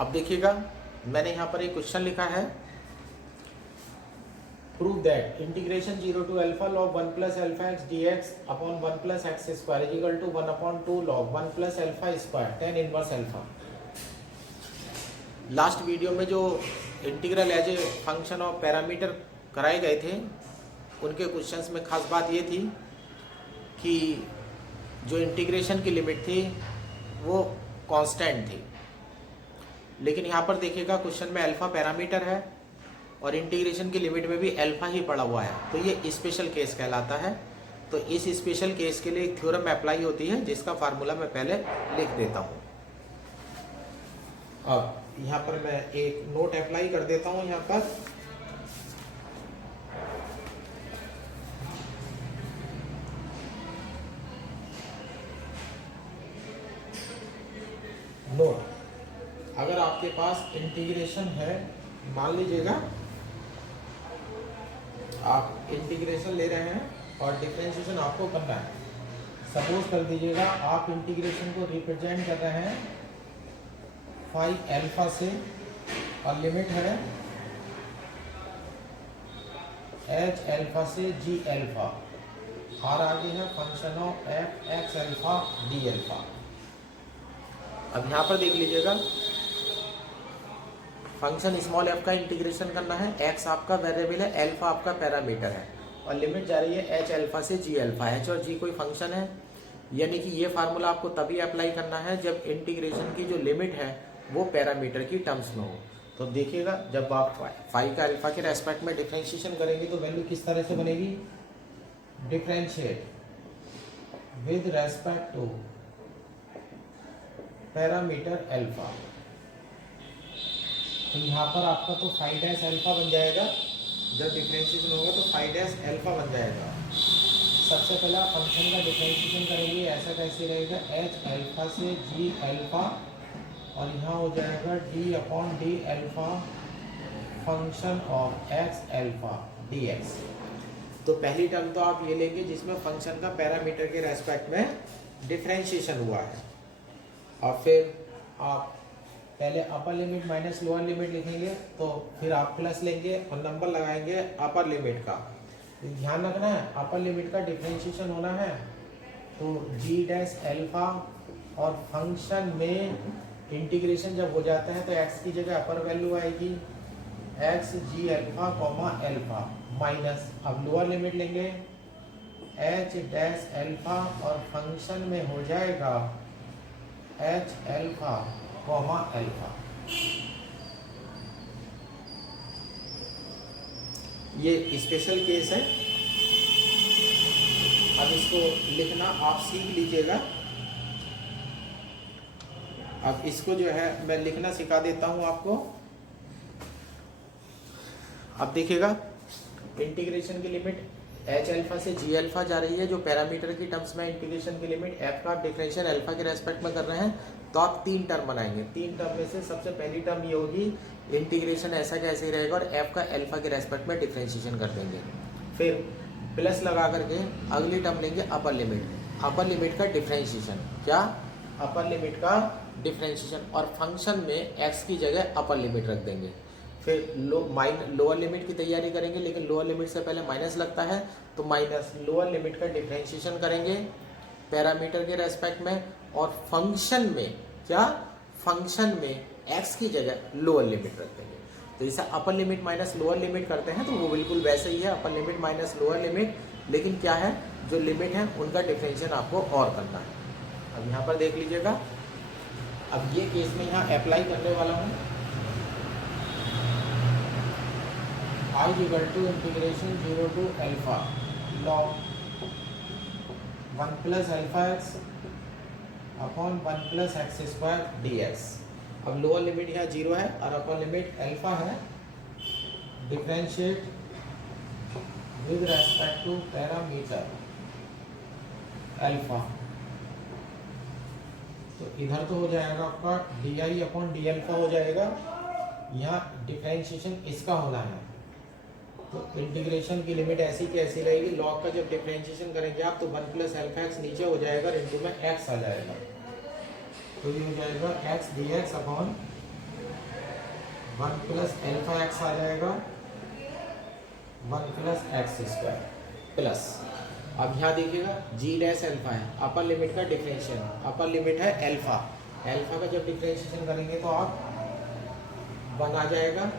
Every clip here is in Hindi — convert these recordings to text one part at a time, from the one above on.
अब देखिएगा, मैंने यहाँ पर एक क्वेश्चन लिखा है, prove that integration 0 to alpha log 1 plus alpha x d x upon 1 plus x square is equal to 1/2 log 1 plus alpha square tan inverse alpha. Last video में जो integral as a function of parameter कराए गए थे, उनके क्वेश्चंस में खास बात ये थी कि जो इंटीग्रेशन की लिमिट थी वो कांस्टेंट थी, लेकिन यहाँ पर देखिएगा क्वेश्चन में अल्फा पैरामीटर है और इंटीग्रेशन की लिमिट में भी अल्फा ही पड़ा हुआ है, तो ये स्पेशल केस कहलाता है। तो इस स्पेशल केस के लिए एक थ्योरम अप्लाई होती है जिसका फार्मूला मैं पहले लिख देता हूँ। अब यहाँ पर मैं एक नोट अप्लाई कर देता हूँ। यहाँ पर नोट, अगर आपके पास इंटीग्रेशन है, मान लीजिएगा आप इंटीग्रेशन ले रहे हैं और डिफरेंशिएशन आपको करना है। सपोज कर दीजिएगा आप इंटीग्रेशन को रिप्रेजेंट कर रहे हैं फाई अल्फा से और लिमिट है एच अल्फा से जी अल्फा और आगे है function of F x alpha d alpha. अब यहाँ पर देख लीजिएगा, फंक्शन स्मॉल एफ का इंटीग्रेशन करना है, एक्स आपका वेरिएबल है, अल्फा आपका पैरामीटर है और लिमिट जा रही है एच अल्फा से जी अल्फा। एच और जी कोई फंक्शन है, यानी कि ये फार्मूला आपको तभी अप्लाई करना है जब इंटीग्रेशन की जो लिमिट है वो पैरामीटर की टर्म्स में हो। तो देखिएगा, जब आप फाई का अल्फा के रेस्पेक्ट में डिफरेंशिएशन करेंगे तो वैल्यू किस तरह से बनेगी, differentiate with respect to parameter alpha. तो यहाँ पर आपका तो फाई डैश अल्फा बन जाएगा, जब डिफरेंशिएशन होगा तो फाई डैश अल्फा बन जाएगा। सबसे पहले आप फंक्शन का डिफरेंशिएशन करेंगे, ऐसा कैसे रहेगा, एच अल्फा से जी अल्फा और यहाँ हो जाएगा D upon d alpha function of x alpha D x. तो पहली टर्म तो आप ये लेंगे जिसमें फंक्शन का पैरामीटर के रेस्पेक्ट में डिफरेंशिएशन हुआ है, और फिर आप पहले upper limit minus lower limit लिखेंगे, तो फिर आप प्लस लेंगे और नंबर लगाएंगे अपर लिमिट का। ध्यान रखना है अपर लिमिट का डिफरेंशिएशन होना है, तो जी डैश अल्फा और फंक्शन में इंटीग्रेशन जब हो जाता है तो एक्स की जगह अपर वैल्यू आएगी एक्स जी अल्फा कॉमा अल्फा माइनस, अब लोअर लिमिट लेंगे एच डैश अल्फा और फंक्शन में हो जाएगा एच अल्फा कॉमा अल्फा। ये स्पेशल केस है, अब इसको लिखना आप सीख लीजिएगा। अब इसको जो है मैं लिखना सिखा देता हूं आपको। अब देखिएगा, इंटीग्रेशन की लिमिट एच अल्फा से जी अल्फा जा रही है, जो पैरामीटर की टर्म्स में इंटीग्रेशन की लिमिट एफ का डिफरेंशियल अल्फा के रेस्पेक्ट में कर रहे हैं, तो आप तीन टर्म बनाएंगे। तीन टर्म में से सबसे पहली टर्म ये होगी इंटीग्रेशन ऐसा कैसे रहेगा और एफ का अल्फा के रेस्पेक्ट में डिफरेंशिएशन कर देंगे। फिर प्लस लगा करके अगली टर्म लेंगे अपर लिमिट का डिफरेंशिएशन, क्या अपर लिमिट का डिफरेंशिएशन, और फंक्शन में एक्स की जगह अपर लिमिट रख देंगे। फिर लोअर लिमिट की तैयारी करेंगे, लेकिन लोअर लिमिट से पहले माइनस लगता है, तो माइनस लोअर लिमिट का डिफरेंशिएशन करेंगे पैरामीटर के रेस्पेक्ट में, और फंक्शन में क्या, फंक्शन में एक्स की जगह लोअर लिमिट रख देंगे। तो जैसे upper limit minus lower limit करते हैं तो वो बिल्कुल वैसे ही है, upper limit minus lower limit, लेकिन क्या है, जो लिमिट है उनका डिफरेंशिएशन आपको और करना है। अब यहाँ पर देख लीजिएगा, अब ये केस में यहाँ अप्लाई करने वाला हूँ, I equal to integration 0 to alpha log 1 plus alpha x upon 1 plus x square d x. अब लोअर लिमिट यहाँ 0 है और अपर लिमिट अल्फा है, differentiate with respect to parameter alpha. तो इधर तो हो जाएगा आपका d I upon d alpha हो जाएगा, यहाँ डिफरेंशिएशन इसका होना है। तो इंटीग्रेशन की लिमिट ऐसी की ऐसी रहेगी, लॉग का जब डिफरेंशिएशन करेंगे आप तो 1 प्लस अल्फा एक्स नीचे हो जाएगा, इनटू में एक्स आ जाएगा, तो ये हो जाएगा x d x upon one plus alpha x आ जाएगा, one plus x square plus, अब यहाँ देखिएगा जी डैश एल्फा है, अपर लिमिट का डिफरेंशियल, अपर लिमिट है एल्फा, एल्फा का जब डिफरेंशिएशन करेंगे तो आप वन आ जाएगा,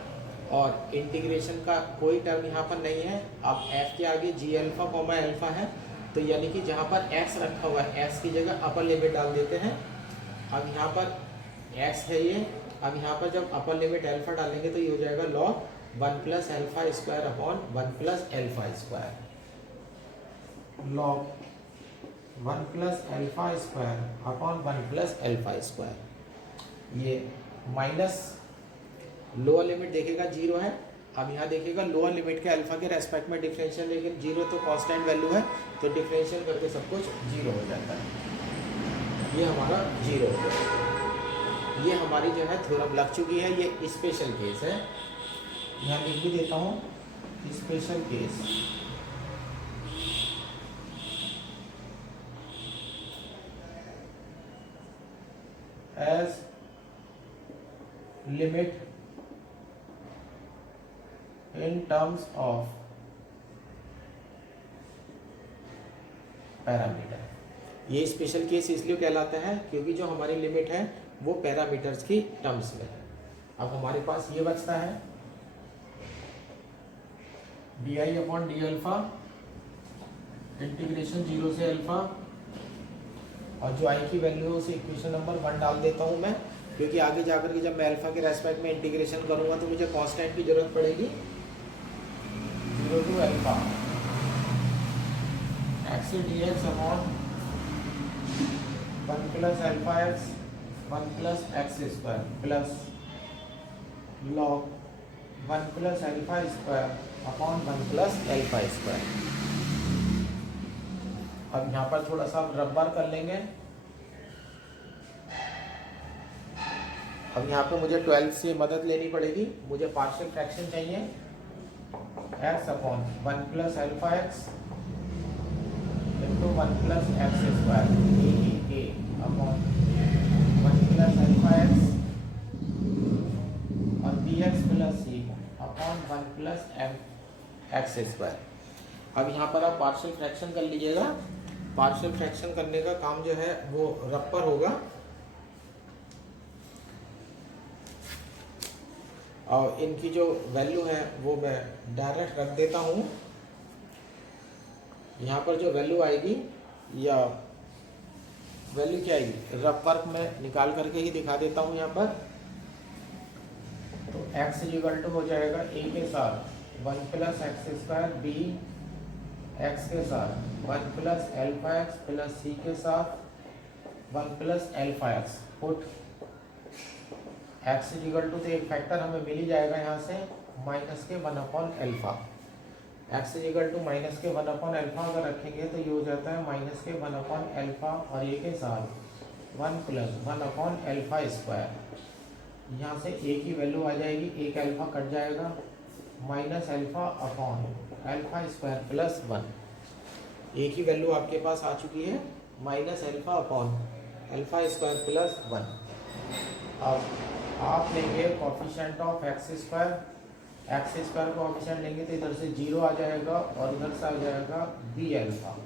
और इंटीग्रेशन का कोई टर्म यहाँ पर नहीं है। अब एफ के आगे जी एल्फा कॉमा एल्फा है, तो यानी कि जहाँ पर एक्स रखा हुआ है एक्स की जगह अपर लिमिट डाल देते हैं। अब यहाँ पर एक्स है ये, अब यहाँ पर जब अपर लिमिट एल्फा डालेंगे तो ये हो जाएगा log one plus alpha square upon one plus alpha square, log one plus alpha square upon one plus alpha square. ये माइनस लोअर लिमिट देखेगा जीरो है, अब यहाँ देखिएगा लोअर लिमिट के अल्फा के रेस्पेक्ट में डिफरेंशियल, लेकिन जीरो तो कांस्टेंट वैल्यू है तो डिफरेंशियल करके सब कुछ जीरो हो जाता है, ये हमारा जीरो हो गया। ये हमारी जो है थ्योरम लग चुकी है, ये स्पेशल केस है, यहाँ लिख भी देता हूँ special case. Age limit in terms of parameter, ये स्पेशल केस इसलिए कहलाता है क्योंकि जो हमारी लिमिट है वो पैरामीटर्स की टर्म्स में है। अब हमारे पास ये बचता है D I upon d alpha integration zero से अल्फा, और जो आई की वैल्यू है उसे इक्वेशन नंबर 1 डाल देता हूँ मैं, क्योंकि आगे जाकर के जब मैं अल्फा के रेस्पेक्ट में इंटीग्रेशन करूँगा तो मुझे कांस्टेंट की जरूरत पड़ेगी, zero to alpha x d x upon one plus alpha x one plus x square plus log one plus alpha square upon one plus alpha square. अब यहाँ पर थोड़ा सा रब्बर कर लेंगे। अब यहाँ पे मुझे 12 से मदद लेनी पड़ेगी, मुझे पार्शियल फ्रैक्शन चाहिए, x upon one plus alpha x into one plus x square a upon one plus alpha x और b x plus c upon one plus x square. अब यहाँ पर आप पार्शियल फ्रैक्शन कर लीजिएगा, पार्शियल फ्रैक्शन करने का काम जो है वो रब्बर होगा, और इनकी जो वैल्यू है वो मैं डायरेक्ट रख देता हूँ। यहाँ पर जो वैल्यू आएगी या वैल्यू क्या आएगी रफ वर्क में निकाल करके ही दिखा देता हूँ यहाँ पर। तो x इक्वल टू हो जाएगा a के साथ one plus x square, b x के साथ one plus alpha x plus c के साथ one plus alpha x, put x equal to, तो एक फैक्टर हमें मिल ही जाएगा यहाँ से माइनस के one upon alpha, x equal to minus के वन अपॉन एल्फा अगर रखेंगे तो ये हो जाता है माइनस के वन अपॉन एल्फा और ए के साथ one plus one upon alpha square. यहाँ से ए की वैल्यू आ जाएगी, एक एल्फा कट जाएगा, minus alpha upon alpha square plus one. A की वैल्यू आपके पास आ चुकी है minus alpha upon alpha square plus one. अब आप लेंगे coefficient of x square coefficient लेंगे तो इधर से जीरो आ जाएगा और इधर से आ जाएगा b alpha,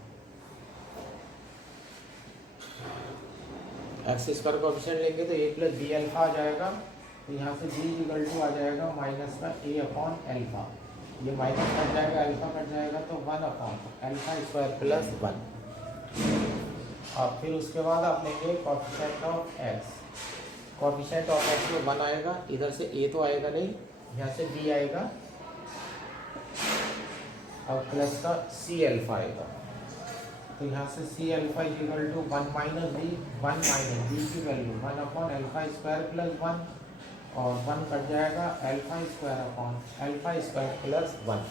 x square coefficient लेंगे तो ए प्लस बी एल्फा आ जाएगा, तो यहाँ से बी इक्वल टू आ जाएगा माइनस का ए अपॉन एल्फा, ये माइनस कट जाएगा एल्फा कट जाएगा तो one upon alpha square plus one. और फिर उसके बाद आप लेंगे coefficient of x, coefficient of x में वन आएगा, इधर से ए तो आएगा नहीं, यहाँ से बी आएगा और प्लस का सी एल्फा आएगा, तो यहाँ से C alpha equal to one minus B, one minus B की value one upon alpha square plus one, और वन कट जाएगा alpha square upon alpha square plus one,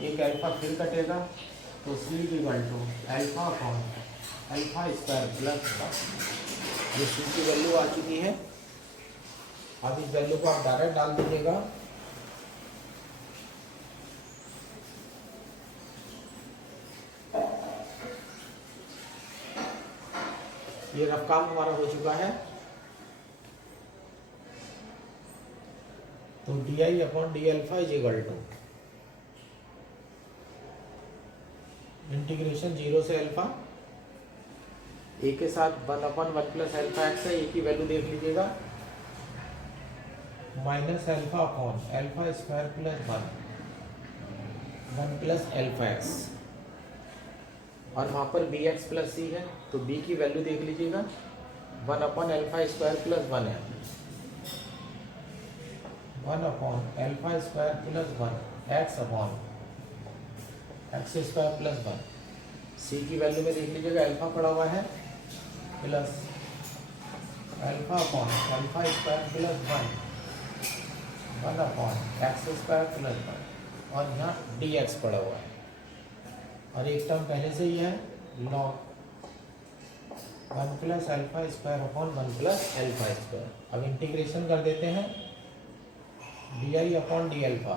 एक एल्फा फिर कटेगा तो सी equal to alpha upon alpha square plus one. ये सी की वैल्यू आ चुकी है। अब इस वैल्यू को आप डायरेक्ट डाल दीजिएगा, ये रफ काम हमारा हो चुका है। तो d I upon d alpha is equal to integration 0 से अल्फा, ए के साथ 1/1 प्लस अल्फा एक्स है, ए की वैल्यू देख लीजिएगा, minus alpha upon alpha square plus 1 plus alpha x, और वहाँ पर बी एक्स प्लस सी है, तो बी की वैल्यू देख लीजिएगा 1/अल्फा स्क्वायर प्लस 1 है, 1/अल्फा square plus 1 x upon x square plus 1, C की वैल्यू में देख लीजिएगा अल्फा पड़ा हुआ है, plus alpha upon alpha square plus 1 upon x square plus 1, और यहाँ डी एक्स पड़ा हुआ है, और एक टर्म पहले से ही है log 1 plus alpha square upon 1 plus alpha square. अब इंटीग्रेशन कर देते हैं, d I upon d alpha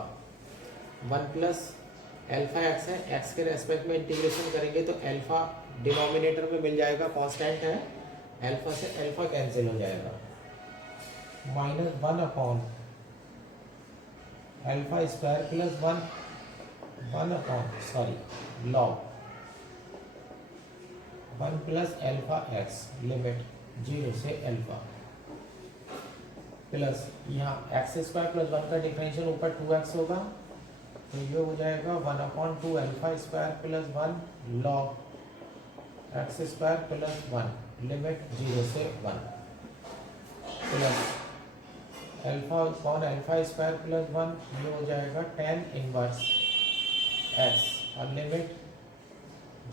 1 plus alpha x है, एक्स के रेस्पेक्ट में इंटीग्रेशन करेंगे तो अल्फा डिनोमिनेटर में मिल जाएगा, कांस्टेंट है, अल्फा से अल्फा कैंसिल हो जाएगा, minus 1 upon alpha square plus 1 upon log 1 plus alpha x limit 0 से अल्फा, प्लस यहाँ एक्स स्क्वायर प्लस 1 का डिफरेंशियल ऊपर 2x होगा, तो ये हो जाएगा 1/2 alpha square plus 1 log x square plus 1 limit 0 से 1, plus alpha upon alpha square plus 1, ये हो जाएगा tan इनवर्स एक्स और लिमिट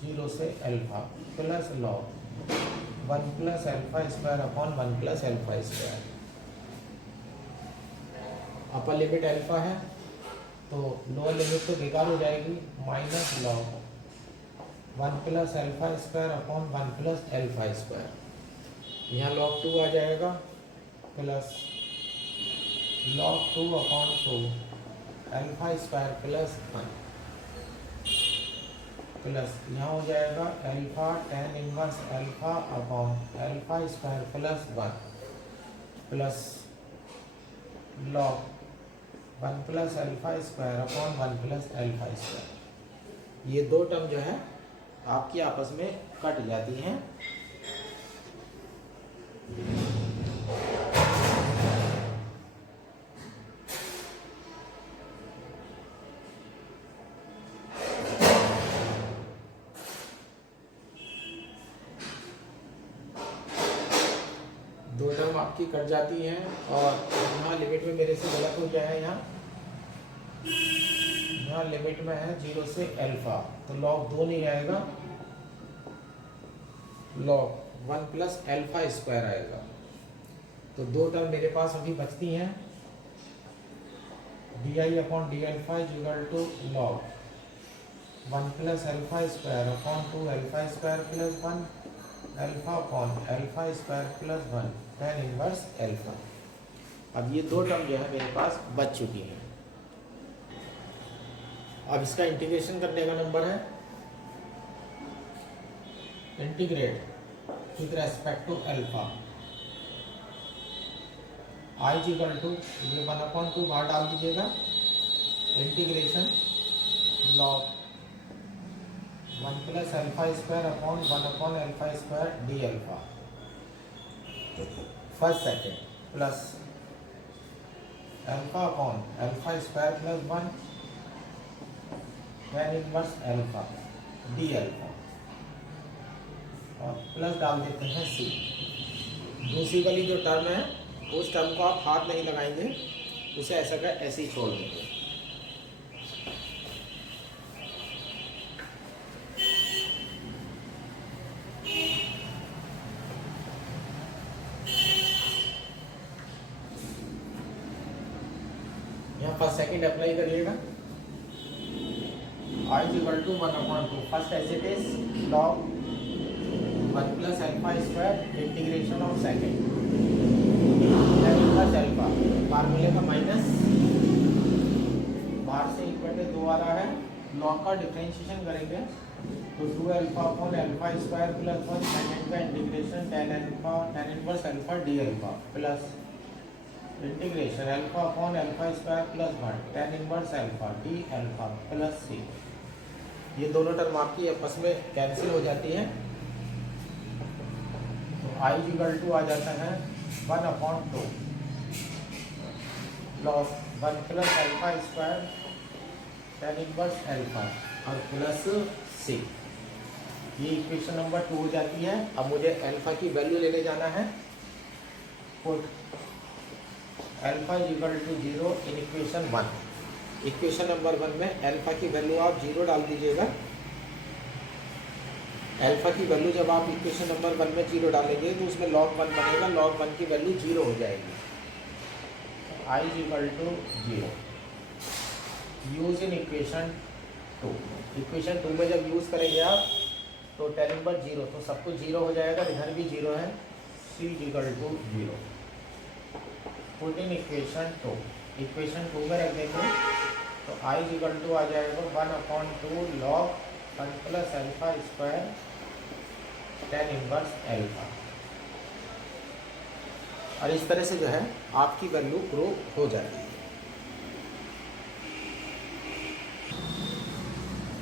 0 से alpha, plus log 1 plus alpha square upon 1 plus alpha square, अपर लिमिट अल्फा है तो लोअर लिमिट तो बेकार हो जाएगी, minus log 1 plus alpha square upon 1 plus alpha square, यहाँ log 2 आ जाएगा, plus log 2 upon 2 alpha square plus 1, plus यहाँ हो जाएगा alpha tan inverse alpha upon alpha square plus 1, plus log 1 plus alpha square upon 1 plus alpha square. ये दो टर्म जो है आपकी आपस में कट जाती हैं। दो टर्म आपकी कट जाती हैं, और यहाँ लिमिट में मेरे से गलत हो गया है, यहाँ लिमिट में है 0 से अल्फा, तो log 2 नहीं आएगा, log 1 प्लस अल्फा स्क्वायर आएगा। तो दो टर्म मेरे पास अभी बचती हैं, d I upon d alpha is equal to log 1 plus alpha square upon 2 alpha square plus 1 alpha upon alpha square plus 1 tan inverse alpha. अब ये दो टर्म जो है मेरे पास बच चुकी हैं। अब इसका इंटीग्रेशन करने का नंबर है, integrate with respect to alpha, I is equal to ये 1/2 बाहर डाल दीजिएगा, integration log 1 plus alpha square upon 1 alpha square d alpha first second, plus alpha upon alpha square plus 1 tan inverse alpha d alpha, और प्लस डाल देते हैं सी। दूसरी वाली जो टर्म है उस टर्म को आप हाथ नहीं लगाएंगे, उसे ऐसा का ऐसे ही छोड़ देंगे। यहाँ फर्स्ट सेकंड अप्लाई करिएगा, I is equal to 1/2 first as it is log 1 plus alpha square integration of second tan inverse alpha, फार्मूले का माइनस बाहर से 1/2 आ रहा है, log का डिफरेंशिएशन करेंगे तो 2 alpha upon alpha square plus 1 second का integration tan inverse alpha d alpha plus integration alpha upon alpha square plus 1 tan inverse alpha d alpha plus c. ये दोनों टर्म आपकी आपस में कैंसिल हो जाती है, तो आई इक्वल टू आ जाता है 1/2 log 1 plus alpha square tan inverse alpha और प्लस सी। ये इक्वेशन नंबर 2 हो जाती है। अब मुझे अल्फा की वैल्यू लेने जाना है। Put alpha equal to 0 in equation 1। Equation number 1 में अल्फा की वैल्यू आप 0 डाल दीजिएगा। अल्फा की वैल्यू जब आप इक्वेशन नंबर 1 में 0 डालेंगे तो उसमें log 1 बनेगा, log 1 की वैल्यू 0 हो जाएगी। I equal to 0 use in equation 2। Equation 2 में जब यूज़ करेंगे आप तो tan इनवर्स 0, तो सब कुछ 0 हो जाएगा, इधर भी 0 है। C equal to 0 put in equation 2। Equation 2 में रख देंगे तो आई इक्वल टू आ जाएगा 1/2 log 1 plus alpha square tan inverse alpha. और इस तरह से जो है आपकी वैल्यू प्रूव हो जाएगी।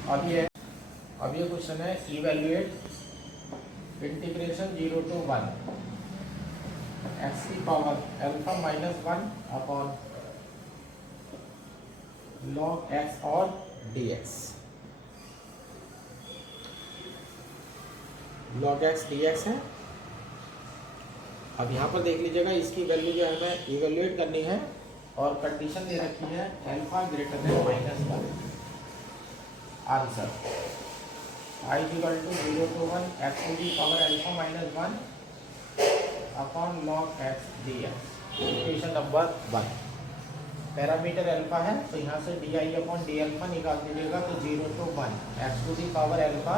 अब ये क्वेश्चन है इवेल्युएट इंटीग्रेशन 0 to 1 एक्स की power alpha minus 1 upon log x और dx। log x dx है। अब यहाँ पर देख लीजिएगा, इसकी वैल्यू जो है हमें इवेल्युएट करनी है और कंडीशन दे रखी है alpha greater than -1। Answer I equal to 0 to 1 x की power alpha minus 1 upon log x dx। Equation number 1। Parameter alpha है तो यहाँ से d I upon d alpha निकाल दीजिएगा, तो 0 to 1 x to the power alpha,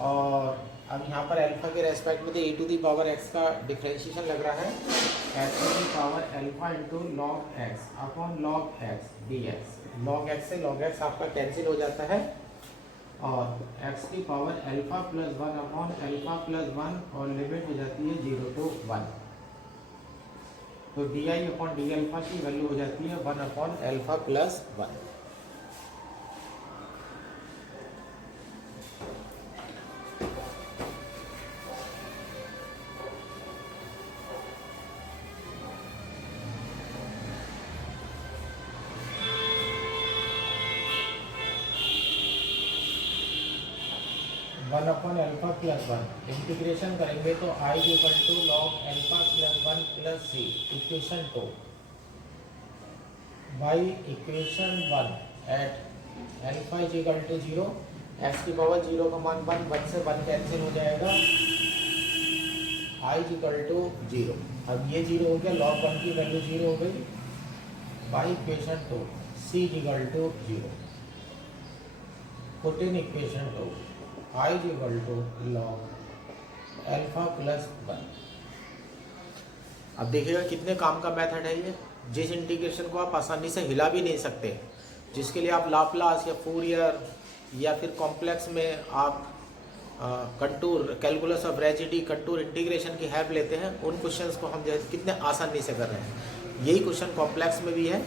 और अब यहाँ पर अल्फा के रेस्पेक्ट में तो a to the power x का डिफ्रेंशिएशन लग रहा है। X to the power alpha into log x upon log x dx। log x से log x आपका कैंसिल हो जाता है और x की power alpha plus 1 upon alpha plus 1 और लिमिट हो जाती है 0 to 1। तो d I upon d alpha की वैल्यू हो जाती है 1 upon alpha plus 1। One upon alpha plus 1 integration करेंगे तो I equal to log alpha plus 1 plus c. Equation 2 by equation 1 at alpha is equal to 0, x की पावर 0 का मान 1 से 1 कैंसिल हो जाएगा, आई इक्वल टू 0। अब ये 0 हो गया, log 1 की वैल्यू 0 हो गई। By equation 2 c equal to 0 put in equation 2 I equal to log alpha plus 1। अब देखिएगा कितने काम का मेथड है ये। जिस इंटीग्रेशन को आप आसानी से हिला भी नहीं सकते, जिसके लिए आप लाप्लास या फूरियर या फिर कॉम्प्लेक्स में आप contour calculus of residue contour integration की हेल्प लेते हैं, उन क्वेश्चंस को हम जो है कितने आसानी से कर रहे हैं। यही क्वेश्चन कॉम्प्लेक्स में भी है।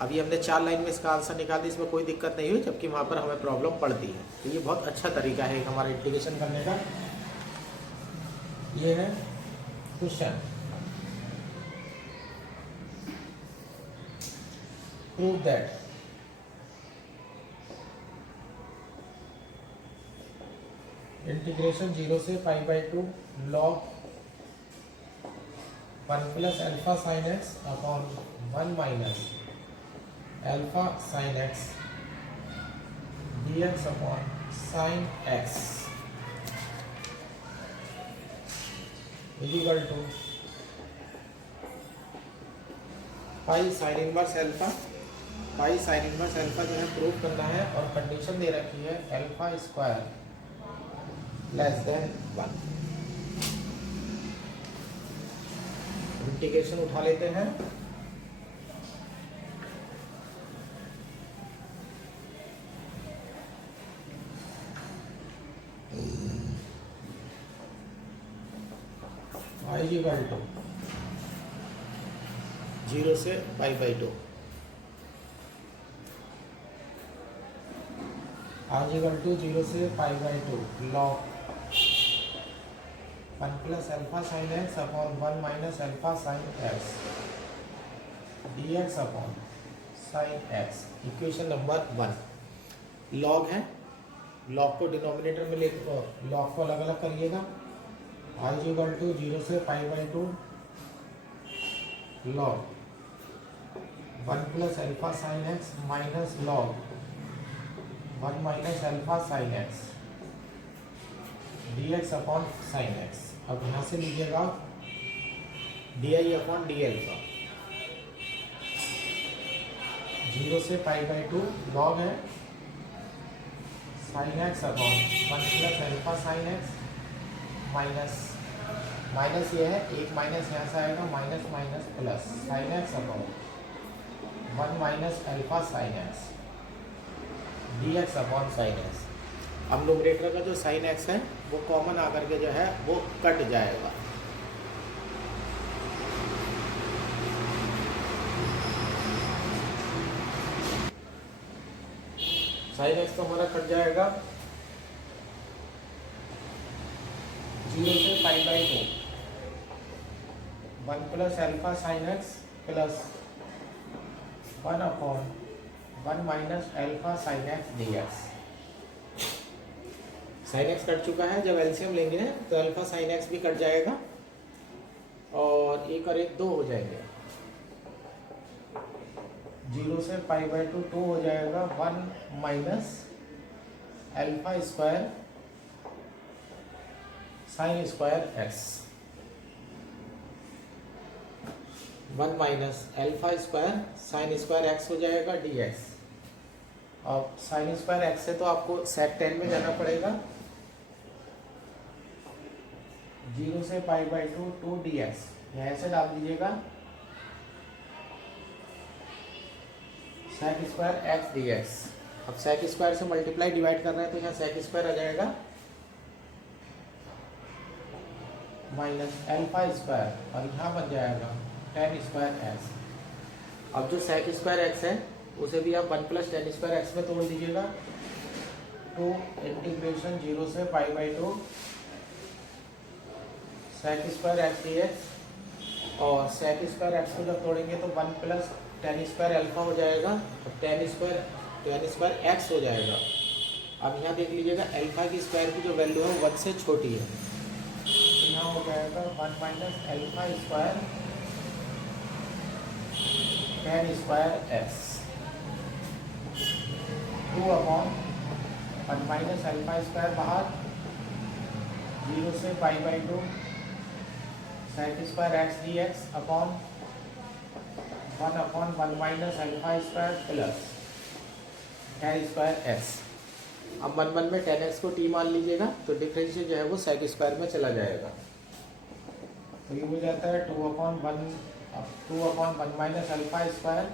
अभी हमने 4 लाइन में इसका आंसर निकाल दिया, इसमें कोई दिक्कत नहीं हुई, जबकि वहाँ पर हमें प्रॉब्लम पड़ती है। तो ये बहुत अच्छा तरीका है हमारा इंटीग्रेशन करने का। ये है क्वेश्चन, प्रूव दैट इंटीग्रेशन 0 से π/2 log 1 plus alpha sine x upon 1 minus alpha sine x dx upon sine x equal to pi sine inverse alpha. Pi sine inverse alpha जो है प्रूव करना है और कंडीशन दे रखी है alpha square less than 1। Integration उठा लेते हैं। आई इक्वल टू 0 से π/2 r इक्वल टू 0 से π/2 log 1 plus alpha sine x upon 1 minus alpha sine x dx upon sine x. Equation number 1 log है, लॉग को डिनोमिनेटर में लेकर लॉग को अलग अलग करिएगा। i इक्वल टू 0 से π/2 log 1 plus alpha sine x minus log 1 minus alpha sine x dx upon sine x. अब यहाँ से लीजिएगा di अपॉन डी अल्फा 0 से π/2 लॉग है sign x upon 1 plus alpha sine x minus minus ये है, एक माइनस यहाँ से आएगा, minus minus plus sign x upon 1 minus alpha sine x dx upon sine x. अब न्यूमरेटर का जो साइन एक्स है वो कॉमन आकर के जो है वो कट जाएगा। साइन एक्स तो हमारा कट जाएगा 0 से π/2 1 plus alpha sine x plus 1 upon 1 minus alpha sine x dx। Sine x cut चुका है, जब एलसीएम लेंगे तो अल्फा साइन एक्स भी कट जाएगा और 1 और 1 2 हो जाएंगे। 0 से π/2 2 हो जाएगा 1 minus alpha square sine square x 1 minus alpha square sine square x हो जाएगा dx। अब साइन स्क्वायर एक्स से तो आपको सेक 10 में जाना पड़ेगा। 0 से π/2 2 dx यहाँ से डाल दीजिएगा सेक स्क्वायर एक्स dx। अब सेक स्क्वायर से मल्टीप्लाई डिवाइड कर रहे हैं तो यहाँ सेक स्क्वायर आ जाएगा माइनस अल्फा स्क्वायर और यहाँ बन जाएगा टेन स्क्वायर एक्स। अब जो सेक स्क्वायर एक्स है उसे भी आप 1 प्लस टेन स्क्वायर एक्स में तोड़ दीजिएगा। तो इंटीग्रेशन 0 से π/2 सेक स्क्वायर एक्स dx और सेक स्क्वायर एक्स को जब तोड़ेंगे तो 1 प्लस टेन स्क्वायर अल्फा हो जाएगा और टेन स्क्वायर एक्स हो जाएगा। अब यहाँ देख लीजिएगा अल्फा की स्क्वायर की जो वैल्यू है 1 से छोटी है, तो यहाँ हो जाएगा 1 minus alpha square tan square x 2 upon 1 minus alpha square बाहर 0 से π/2 sec square x dx upon 1 upon 1 minus alpha square plus tan square x. अब 1 में टेन एक्स को टी मान लीजिएगा तो डिफरेंशियल जो है वो सेक स्क्वायर में चला जाएगा। तो ये हो जाता है 2 अपॉन 1 माइनस अल्फा स्क्वायर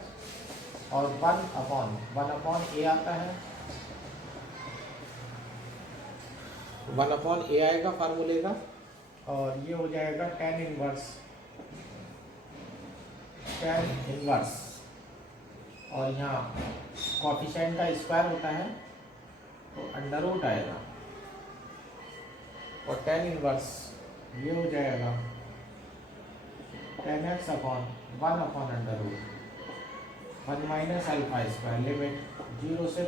और 1 अपॉन ए आता है, 1 अपॉन ए आएगा फार्मूले का और ये हो जाएगा टेन इनवर्स और यहाँ कॉफिशिएंट का स्क्वायर होता है तो अंडर रूट आएगा और टेन इनवर्स ये हो जाएगा tan x upon 1 upon under root 1 minus alpha square limit 0 से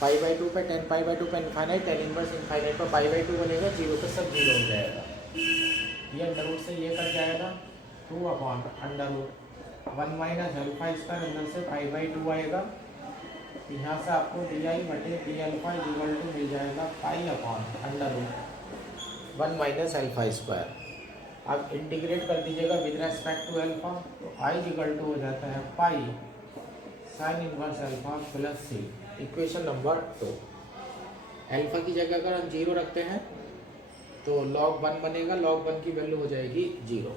π/2 पे टेन π/2 पे इनफाइनाइट टेन इनवर्स इनफाइनाइट पर π/2 बनेगा, 0 पे सब 0 हो जाएगा। ये अंडर रूट से ये कट जाएगा 2 upon under root 1 minus alpha square अंदर से π/2 आएगा। यहाँ से आपको डी अल्फा इक्वल टू मिल जाएगा pi upon under root 1 minus alpha square. अब इंटीग्रेट कर दीजिएगा विद रेस्पेक्ट टू अल्फा तो आई इक्वल टू हो जाता है pi sine inverse alpha plus c. Equation number 2। Alpha की जगह अगर हम 0 रखते हैं तो log 1 बनेगा, log 1 की वैल्यू हो जाएगी 0।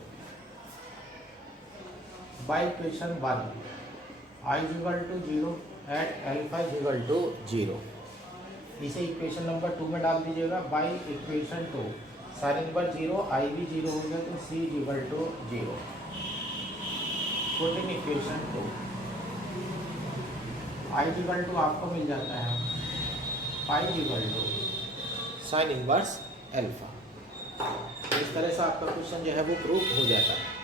By equation 1 I equal to 0 at alpha equal to 0, इसे इक्वेशन नंबर 2 में डाल दीजिएगा। By equation 2 sine inverse 0 I भी 0 हो गया तो सी equal to 0। Put in equation को आई इक्वल टू आपको मिल जाता है pi equal to sine inverse alpha. इस तरह से आपका क्वेश्चन जो है वो प्रूफ हो जाता है।